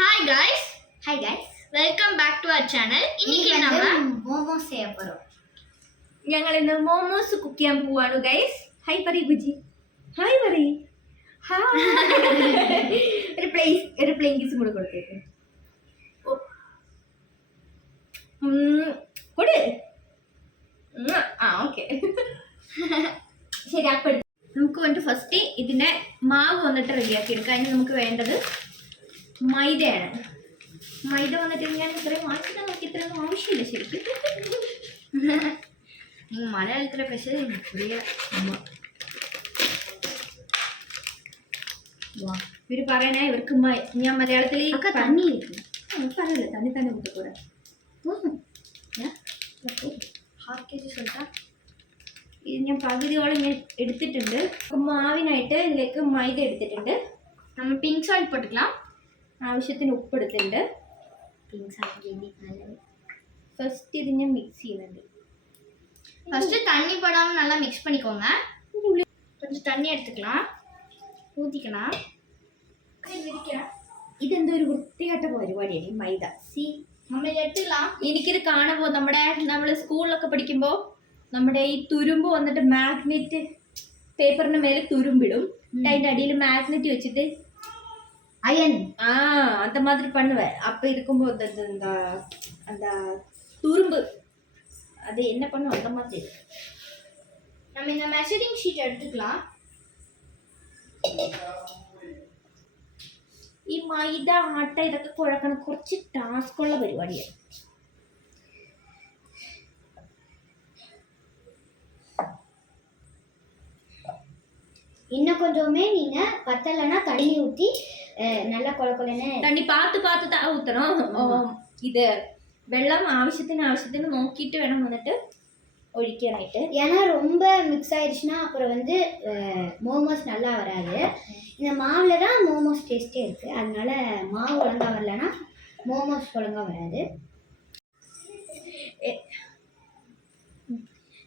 Hi guys. Hi guys, welcome back to our channel. இன்னைக்கு நம்ம மோமோஸ் செய்ய போறோம். ഞങ്ങൾ ഇന്ന് മോമോസ് കുക്ക് ചെയ്യാൻ പോവാണ് ഗൈസ്. ഹായ് പറയ് ബുജി, ഹായ് പറയ്. ഒരു പ്ലെയിൻ കിസ് കൂടെ കൊടുത്തേക്ക്. കൊടു. ഓക്കെ ശരി. അപ്പം നമുക്ക് വന്നിട്ട് ഫസ്റ്റ് ഇതിൻ്റെ മാവ് വന്നിട്ട് റെഡിയാക്കി എടുക്കാം. അതിന് നമുക്ക് വേണ്ടത് മൈദയാണ്. മൈദ വന്നിട്ട് ഞാൻ ഇത്രയും വാങ്ങിച്ചിട്ട് നമുക്ക് ഇത്രയൊന്നും ആവശ്യമില്ല ശരിക്കും. நீங்கள் மலையாளத்தில் பேசுறது எனக்கு புரியல. വാ ഇവർ പറയണേ ഇവർക്ക് ഞാൻ മലയാളത്തിൽ தண்ணி இருக்கு. പറയില്ല, തണ്ണി തന്നെ കൂടെ ஹாஃப் கேஜி சொல்லிட்டா. ഇത് ഞാൻ പകുതിയോളം ഞാൻ എടുത്തിട്ടുണ്ട്. മാവിനായിട്ട് ഇതിലേക്ക് മൈദ എടുത്തിട്ടുണ്ട്. நம்ம பிங்க் சால்ட் போட்டுக்கலாம். ആവശ്യത്തിന് ഉപ്പ് എടുത്തിട്ടുണ്ട്. பிங்க் சால்ட் ഫസ്റ്റ് ഇത് ഞാൻ മിക്സ് ചെയ്യുന്നുണ്ട്. ஃபர்ஸ்ட் தண்ணி போடாமல் நல்லா மிக்ஸ் பண்ணிக்கோங்க. கொஞ்சம் தண்ணி எடுத்துக்கலாம், ஊற்றிக்கலாம். ഇതെന്തോ ഒരു വൃത്തികെട്ട പരിപാടിയാണ് ഈ മൈദ. நம்ம இதை எடுத்துக்கலாம். എനിക്കിത് കാണുമ്പോൾ നമ്മൾ സ്കൂളിലൊക്കെ പഠിക്കുമ്പോൾ നമ്മുടെ ഈ തുരുമ്പ് വന്നിട്ട് മാഗ്നറ്റ് പേപ്പറിന്റെ മേലെ തുരുമ്പിടും. അതിന്റെ അടിയിൽ മാഗ്നറ്റ് വെച്ചിട്ട് அயன் அந்த மாதிரி பண்ணுவேன். அப்போ இருக்கும்போது அந்த துரும்பு அது என்ன பண்ணும் அந்த மாதிரி. நம்ம இந்த மெஷரிங் ஷீட் எடுத்துக்கலாம். ഈ മൈദ ആട്ട ഇതൊക്കെ കുഴക്കണം കുറച്ച് ടാസ്ക് ഉള്ള പരിപാടിയാണ്. இன்னும் கொஞ்சமே நீங்க பத்தலைன்னா தண்ணி ஊற்றி நல்லா கொலன்னு തണ്ണി പാത്ത് ഊത്തണം. ഇത് വെള്ളം ആവശ്യത്തിന് നോക്കിയിട്ട് വേണം വന്നിട്ട് ഒഴിക്കാനായിട്ട്. ஏன்னா ரொம்ப மிக்ஸ் ஆயிடுச்சுன்னா அப்புறம் வந்து மோமோஸ் நல்லா வராது. இந்த மாவில் தான் மோமோஸ் டேஸ்ட்டே இருக்குது. அதனால மாவு ஒழுங்காக வரலன்னா மோமோஸ் ஒழுங்காக வராது.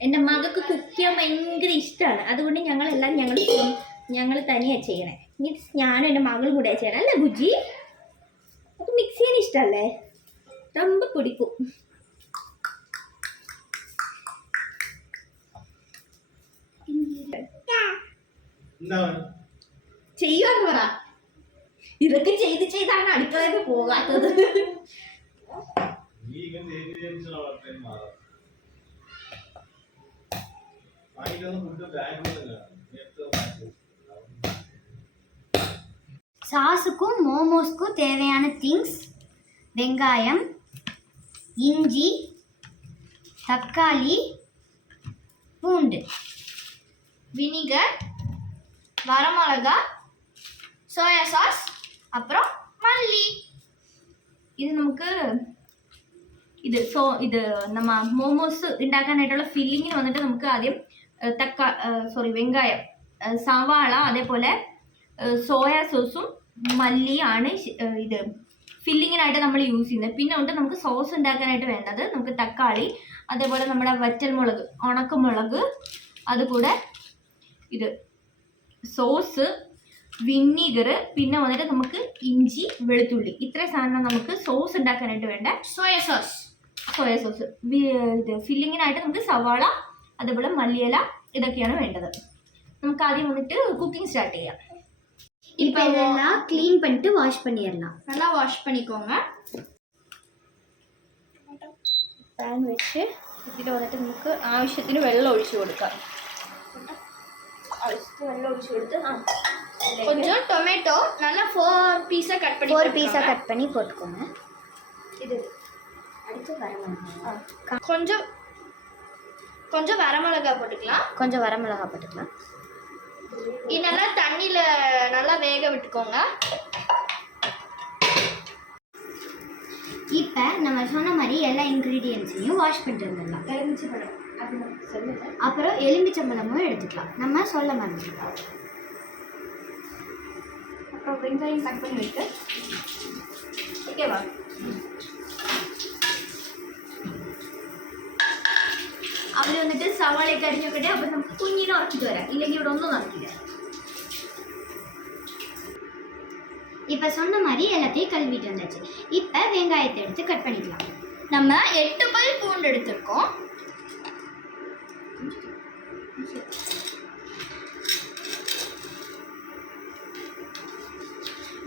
എൻ്റെ മകൾക്ക് കുക്ക് ചെയ്യാൻ ഭയങ്കര ഇഷ്ടമാണ്. അതുകൊണ്ട് ഞങ്ങൾ തനിയാണ് ചെയ്യണേ. മീൻസ് ഞാനും എൻ്റെ മകളും കൂടെ ചെയ്യണം അല്ലേ ബുജി? അത് മിക്സ് ചെയ്യാൻ ഇഷ്ടമല്ലേ? ரொம்ப പിടിക്കും. ചെയ്യാന്ന് പറ. ഇതൊക്കെ ചെയ്താണ് അടുക്കളയിൽ പോകാത്തത്. சாஸுக்கும் மோமோஸ்க்கும் தேவையான திங்ஸ்: வெங்காயம், இஞ்சி, தக்காளி, பூண்டு, வினிகர், வரமிளகா, சோயா சாஸ், அப்புறம் மல்லி. ഇത് നമുക്ക് ഇത് നമ്മ മോമോസ് ഉണ്ടാക്കാനായിട്ടുള്ള ഫില്ലിങ്ങിന് വന്നിട്ട് നമുക്ക് ആദ്യം വെങ്കായം, സവാള, അതേപോലെ സോയാ സോസും മല്ലിയാണ് ഇത് ഫില്ലിങ്ങിനായിട്ട് നമ്മൾ യൂസ് ചെയ്യുന്നത്. പിന്നെ ഉണ്ട് നമുക്ക് സോസ് ഉണ്ടാക്കാനായിട്ട് വേണ്ടത് നമുക്ക് തക്കാളി, അതേപോലെ നമ്മുടെ വറ്റൽമുളക്, ഉണക്കമുളക്, അതുകൂടെ ഇത് സോസ്, വിനീഗർ, പിന്നെ വന്നിട്ട് നമുക്ക് ഇഞ്ചി, വെളുത്തുള്ളി, ഇത്രയും സാധനം നമുക്ക് സോസ് ഉണ്ടാക്കാനായിട്ട് വേണ്ട. சோயா சாஸ் ഇത് ഫില്ലിങ്ങിനായിട്ട് നമുക്ക് സവാള, അതേപോലെ മല്ലിയില, ഇതൊക്കെയാണ് വേണ്ടത്. നമുക്ക് ആദ്യം വന്നിട്ട് കുക്കിംഗ് സ്റ്റാർട്ട് ചെയ്യാം. இப்போ இதெல்லாம் க்ளீன் பண்ணிட்டு வாஷ் பண்ணிடலாம். நல்லா வாஷ் பண்ணிக்கோங்க. പാൻ വെച്ച് ഇതിൽ വന്നിട്ട് നമുക്ക് ആവശ്യത്തിന് വെള്ളം ഒഴിച്ചു കൊടുക്കാം. വെള്ളം ഒഴിച്ചു കൊടുത്ത് கொஞ்சம் டொமேட்டோ நல்லா 4 பீஸா கட் பண்ணி 4 பீஸா கட் பண்ணி போட்டுக்கோங்க. இது அடுத்து வரமிளகா, கொஞ்சம் வரமிளகா போட்டுக்கலாம். கொஞ்சம் வரமிளகா போட்டுக்கலாம். இது நல்லா தண்ணியில் நல்லா வேக விட்டுக்கோங்க. இப்போ நம்ம சொன்ன மாதிரி எல்லா இன்க்ரீடியன்ஸையும் வாஷ் பண்ணிட்டு வந்துடலாம். எலுமிச்சம்பழம் அது சொல்லுங்க. அப்புறம் எலுமிச்சம்பழமும் எடுத்துக்கலாம். நம்ம சொல்ல மறந்துட்டோம். அப்புறம் வெங்காயம் கட் பண்ணி வைக்க. ஓகேவா? അവർ വന്നിട്ട് സവാളയൊക്കെ അരിഞ്ഞൊക്കെ അപ്പം നമുക്ക് കുഞ്ഞിനെ ഉറക്കിട്ട് വരാം. ഇല്ലെങ്കിൽ ഇവിടെ ഒന്നും നടക്കില്ല. இப்போ சொன்ன மாதிரி எல்லாத்தையும் கழுவிட்டு வந்தாச்சு. இப்போ வெங்காயத்தை எடுத்து கட் பண்ணிக்கலாம். நம்ம 8 பல் பூண்டு எடுத்திருக்கோம்.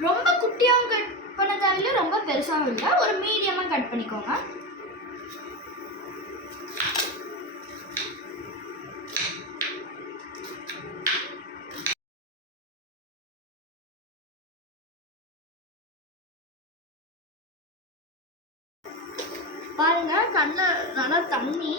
ரொம்ப குட்டியாகவும் கட் பண்ண தேவையில்லை, ரொம்ப பெருசாகவும் இல்லை, ஒரு மீடியமாக கட் பண்ணிக்கோங்க. பாருங்க நல்லா தண்ணி.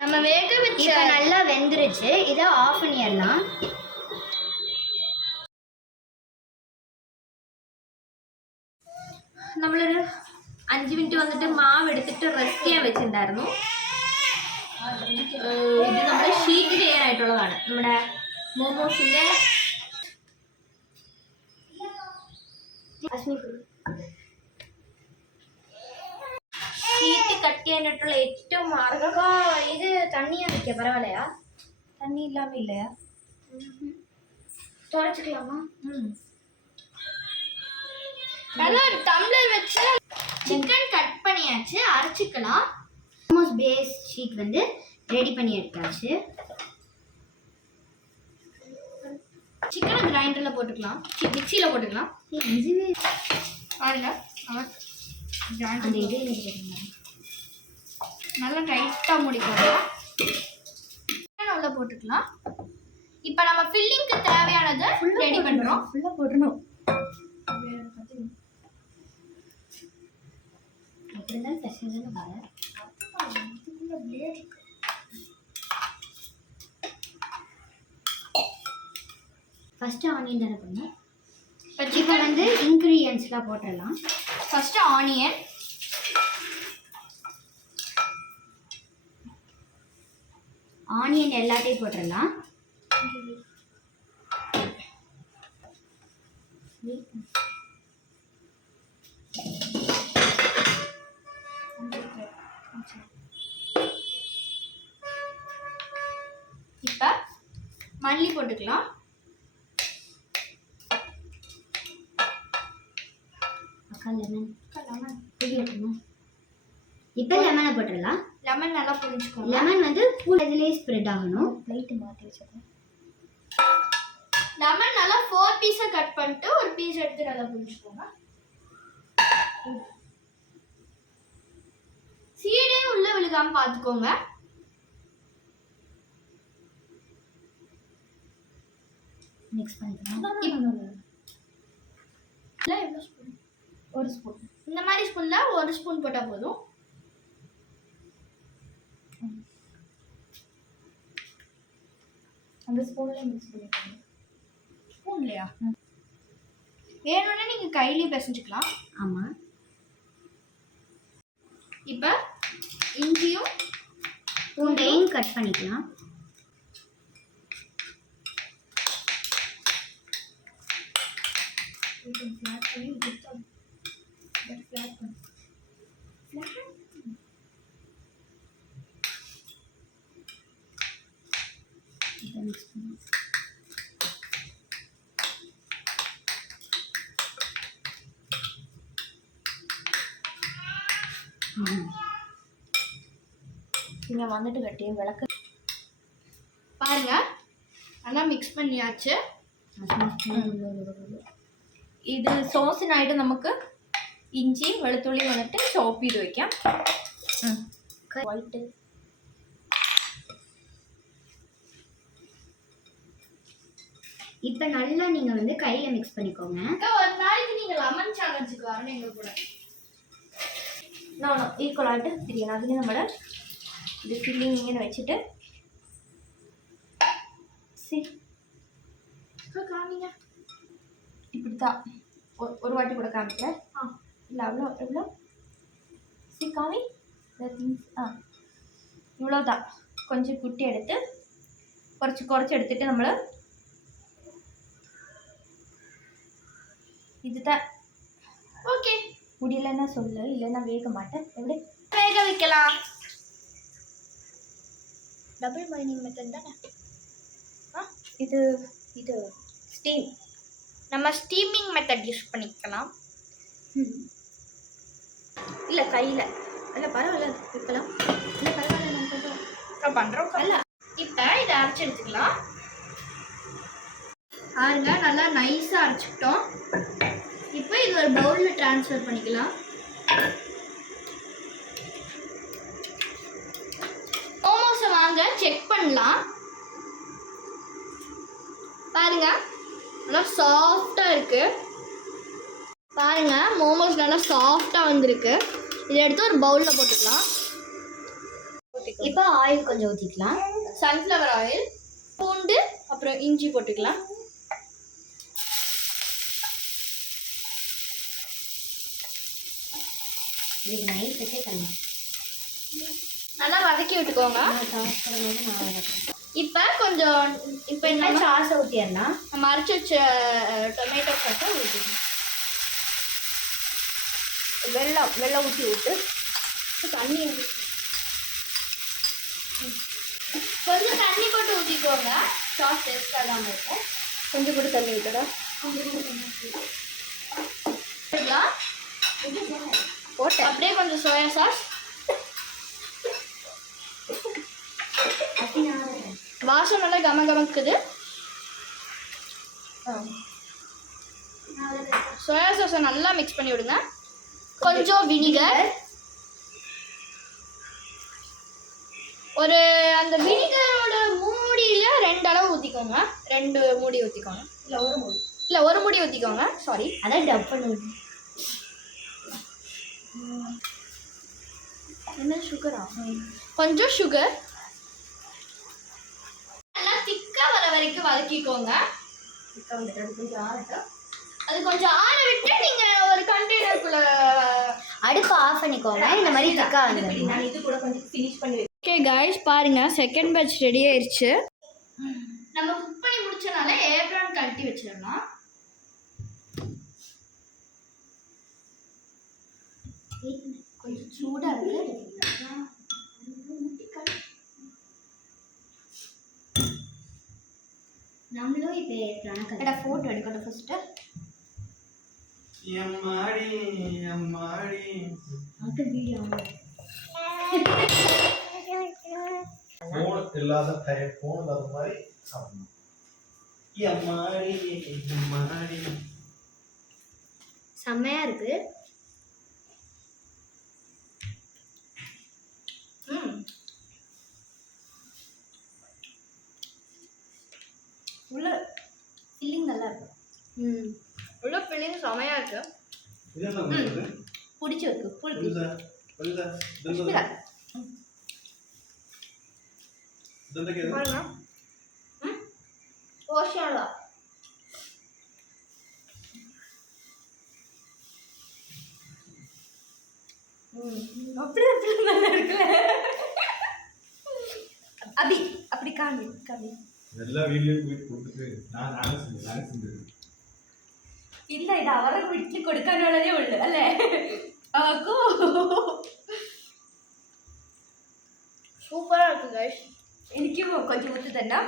நம்ம வேக வச்ச இப்போ நல்லா வெந்துருச்சு. இதை ஆஃப் பண்ணிடலாம். നമ്മളൊരു 5 മിനിറ്റ് വന്നിട്ട് മാവ് എടുത്തിട്ട് റെസ്റ്റ് ചെയ്യാൻ വെച്ചിട്ടുണ്ടായിരുന്നു. ഇത് നമ്മൾ ഷീറ്റ് ചെയ്യാനായിട്ടുള്ളതാണ്. നമ്മുടെ മോമോസിന്റെ ഷീറ്റ് കട്ട് ചെയ്യാനായിട്ടുള്ള ഏറ്റവും മാർഗം. இது தண்ணியா வைக்க பரவாயில்லையா? தண்ணி இல்லாம இல்லையா? தொடச்சிக்கலாமா? நல்லா ஒரு டம்ளர் வச்சு சிக்கன் கட் பண்ணியாச்சு, அரைச்சிக்கலாம். மோமோஸ் பேஸ் ஷீட் வந்து ரெடி பண்ணி எடுத்தாச்சு. சிக்கனை கிரைண்டரில் போட்டுக்கலாம், மிக்சியில் போட்டுக்கலாம். இதுவே பாருங்க அந்த இது நல்லா டைட்டாக முடிக்கலாம். உள்ள போட்டுக்கலாம். இப்போ நம்ம ஃபில்லிங்க்கு தேவையானதை ரெடி பண்ணுறோம். ஃபுல்லாக போடணும். ஃபர்ஸ்ட் ஆனியன் தானே பண்ண. இப்போ சிக்கன் வந்து இன்க்ரீடியன்ஸ்லாம் போட்டுடலாம். ஃபர்ஸ்ட் ஆனியன், ஆனியன் எல்லாத்தையும் போட்டுடலாம். இப்போ மல்லி போட்டுக்கலாம். அக்கா லெமன் புளியட்டுமா? இப்போ லெமனை போட்டுடலாம். லெமன் நல்லா புளிஞ்சுக்கோங்க. லெமன் வந்து இதுலேயே ஸ்ப்ரெட் ஆகணும். லைட்டு மாற்றி வச்சுக்கோங்க. லெமன் நல்லா 4 பீஸா கட் பண்ணிட்டு ஒரு பீஸ் எடுத்து நல்லா புளிஞ்சுக்கோங்க. சீடே உள்ள விழுகாம பார்த்துக்கோங்க. மிக்ஸ் பண்ணிக்கலாம். எவ்வளோ ஸ்பூன்? 1 ஸ்பூன். இந்த மாதிரி ஸ்பூன்ல 1 ஸ்பூன் போட்டால் போதும். அந்த ஸ்பூன்லேயே மிக்ஸ் பண்ணிக்கோங்க. ஸ்பூன்லையா? வேணும்னா நீங்கள் கையிலேயே பிசைஞ்சுக்கலாம். ஆமாம். இப்போ இஞ்சியும் பூண்டையும் கட் பண்ணிக்கலாம். இங்கே வந்துட்டு கட்டியும் விளக்கு பாருங்க நல்லா மிக்ஸ் பண்ணியாச்சு. ഇത് സോസിനായിട്ട് നമുക്ക് ഇഞ്ചിയും വെളുത്തുള്ളിയും വന്നിട്ട് ചോപ്പ് ചെയ്ത് വെക്കാം. വൈറ്റ് இப்போ நல்லா நீங்கள் வந்து கையில் மிக்ஸ் பண்ணிக்கோங்க. ஒரு நாளைக்கு நீங்கள் லெமன் சேலஞ்சுக்கு வரணும் எங்கள் கூட. நான் ஈக்குவலாയിട്ട് തിരിയണം. അതിന് നമ്മൾ ഇത് ഫില്ലിങ് ഇങ്ങനെ വെച്ചിട്ട് காமிங்க. இப்படித்தான் ஒரு வாட்டி கூட காமிக்கிறேன். இல்லை அவ்வளோ எவ்வளோ காமி இவ்வளோதான். கொஞ்சம் குட்டி எடுத்து കുറച്ച് എടുത്തിട്ട് നമ്മൾ இதுதான். ஓகே, முடியலன்னா சொல்லு, இல்லைன்னா வேக மாட்டேன். எப்படி வேக வைக்கலாம். டபுள் பாயிலிங் மெத்தட் தானே. இது இது ஸ்டீம். நம்ம ஸ்டீமிங் மெத்தட் யூஸ் பண்ணிக்கலாம். இல்லை கையில். இல்லை பரவாயில்ல இருக்கலாம். இல்லை பரவாயில்ல நான் பண்ணுறோம். அல்ல, இப்போ இதை அரைச்சி எடுத்துக்கலாம். பாருங்க, நல்லா நைஸாக அரைச்சிக்கிட்டோம். இப்போ இது ஒரு பவுலில் ட்ரான்ஸ்ஃபர் பண்ணிக்கலாம். மோமோஸை வாங்க செக் பண்ணலாம். பாருங்க, நல்லா சாஃப்டாக இருக்கு. பாருங்க, மோமோஸ் நல்லா சாஃப்டாக வந்திருக்கு. இதை எடுத்து ஒரு பவுலில் போட்டுக்கலாம். இப்போ ஆயில் கொஞ்சம் ஊற்றிக்கலாம். சன்ஃப்ளவர் ஆயில், பூண்டு, அப்புறம் இஞ்சி போட்டுக்கலாம். இதுக்கு நைஸ் வச்சே பண்ணலாம். நல்லா வதக்கி விட்டுக்கோங்க. இப்போ என்ன என்ன சாஸை ஊற்றிடலாம். நம்ம அரைச்சி வச்ச டொமேட்டோ சாஸை ஊற்றிக்கணும். வெள்ளம் ஊற்றி விட்டு தண்ணி கொஞ்சம் தண்ணி போட்டு ஊற்றிக்கோங்க. சாஸ் டேஸ்ட் ஆகாமல் இருக்கும். கொஞ்சம் கூட தண்ணி விட்டுடா. போட்டேன். அப்படியே கொஞ்சம் சோயா சாஸ். வாசம் நல்லா கமக்குது. சோயா சாஸை நல்லா மிக்ஸ் பண்ணி விடுங்க. கொஞ்சம் வினிகர். ஒரு அந்த வினிகரோட மூடியில் 2 அளவு ஊற்றிக்கோங்க. 2 மூடி ஊற்றிக்கோங்க. இல்லை ஒரு மூடி ஊற்றிக்கோங்க. சாரி, அதான் டப் பண்ணுவோம். என்ன சுகரா? கொஞ்சம் சுகர். நல்லா திக்காக வர வரைக்கும் வதக்கிக்கோங்க. அது கொஞ்சம் ஆற விட்டு நீங்கள் ஒரு கண்டெய்னருக்குள்ள அடுப்பு ஆஃப் பண்ணிக்கோங்க. இந்த மாதிரி திக்கா வந்து நான் இது கூட கொஞ்சம் ஃபினிஷ் பண்ணி. ஓகே காய்ஸ், பாருங்க, செகண்ட் பேட்ச் ரெடி ஆயிடுச்சு. நம்ம குக் பண்ணி முடிச்சனால ஏப்ரான் கழட்டி வச்சிடலாம். கொஞ்சம் சூடாக இருக்கு. நம்மளும் இப்போ ஏற்றான ஃபோட்டோ எடுக்கட்டும் ஃபர்ஸ்ட்டு. வீடியோ ஃபோன் இல்லாத மாதிரி சாப்பிடணும். செம்மையா இருக்கு. உள்ள ஃபில்லிங் நல்லா இருக்கும். உள்ள ஃபில்லிங் செமையா இருக்கு. பிடிச்சி இருக்கு. பாருங்க, ஓஷியாலா அப்படி நல்லா இருக்குல்ல. அபி அப்படி காமி எல்லா வீட்லயும் போய் கொடுத்துட்டு நானே செஞ்சேன். ഇല്ല ഇത് അവരുടെ വീട്ടിൽ കൊടുക്കാനുള്ളതേ ഉള്ളു അല്ലേ അവക്കോ சூப்பரா இருக்கு गाइस. എനിക്കും கொஞ்சம் ஊத்து തന്നെ.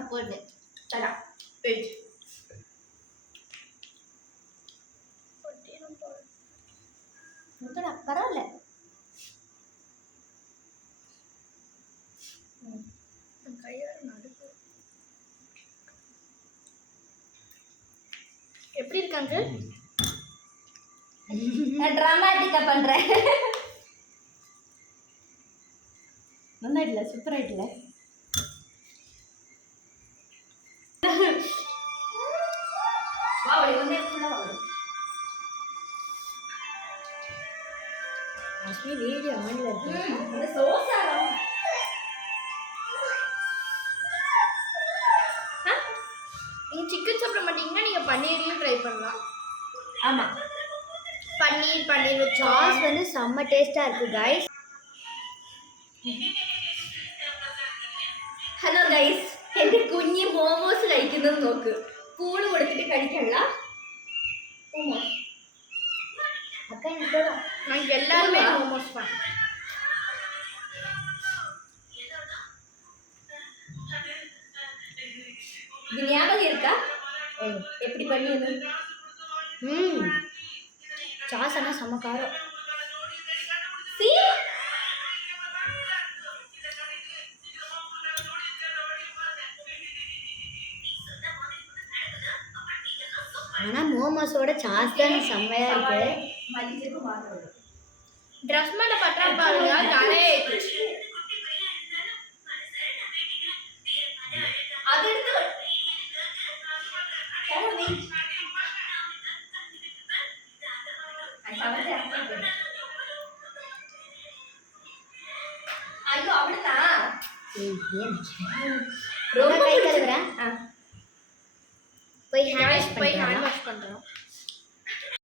அப்போது தடா வெயிட் முத்தடா பரவாயில்ல. எப்படி இருக்காங்க? நான் டிராமாட்டிக்கா பண்றேன். நல்லாயிட்டல, சூப்பர் ஆயிட்டல. வாவடி வந்து ஃபுல்லா வாவடி. வீடியோ ஆன்ல இருக்கு. அந்த சோஸா பன்னீரையும் ட்ரை பண்ணலாம். ஆமாம், பன்னீர் வச்சு சாஸ் வந்து செம்ம டேஸ்ட்டாக இருக்குது கைஸ். ഹലോ ഗൈസ്, എൻ്റെ കുഞ്ഞ് മോമോസ് കഴിക്കുന്നത് നോക്ക്. കൂണ് കൊടുത്തിട്ട് കഴിക്കണ്ട മോമോസ്. அக்கா எனக்கு நாங்கள் எல்லாருமே மோமோஸ் தான். இது ஞாபகம் இருக்கா எப்படி பண்ணியது? சாஸ் ஆனால் செம்ம காரம். See? ஆனால் மோமோஸோட சாஸ் தான் செம்மையாக இருக்குது. மல்லிச்செப்பு மாத்திரம் ட்ரெஸ் மேலே பட்டா பாருங்க, தலையே അതെടുത്ത് അയ്യോ അവിടുന്നാ ரொம்ப கை கழுவுறேன். போய் ஹேண்ட் வாஷ் போய் பண்ணிக்கலாம். ஹேண்ட் வாஷ் பண்ணுறோம்.